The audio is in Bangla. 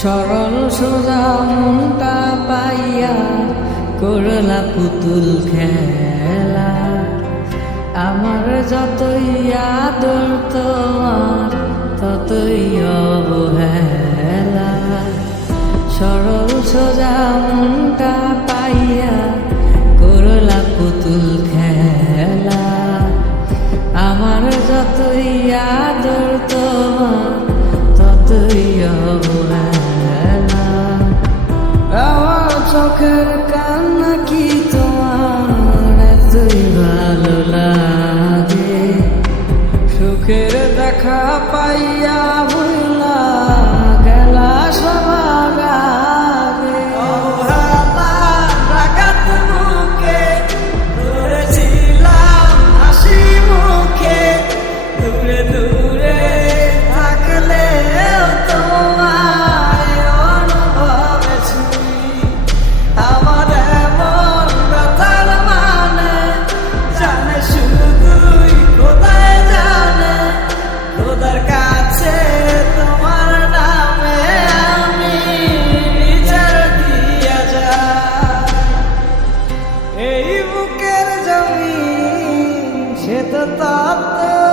সরল সোজা মনটা পাইয়া করলা পুতুল খেলা। আমার যতই আদর তোমার ততই অবহেলা। সরল সোজা মনটা পাইয়া করলা পুতুল খেলা। আমার যতই আদর তোমার ততই অবহেলা। আমার চোখের কান্না কি তোমার এতই ভালো লাগে? সুখের দেখা পাইয়া ভুলা গেলা সবার আগে। রাগাত মুখে ধরেছিলাম হাসি মুখে, দূরে দূরে থাকলে তোমায় অনুভবে ছুঁই। আমার এমন ব্যথার মানে জানে শুধুই খোদাই জানে। খোদার কাছে তোমার নামে আমি বিচার দিয়া যাই। এই বুকের জমি সে তো তত্ত্ব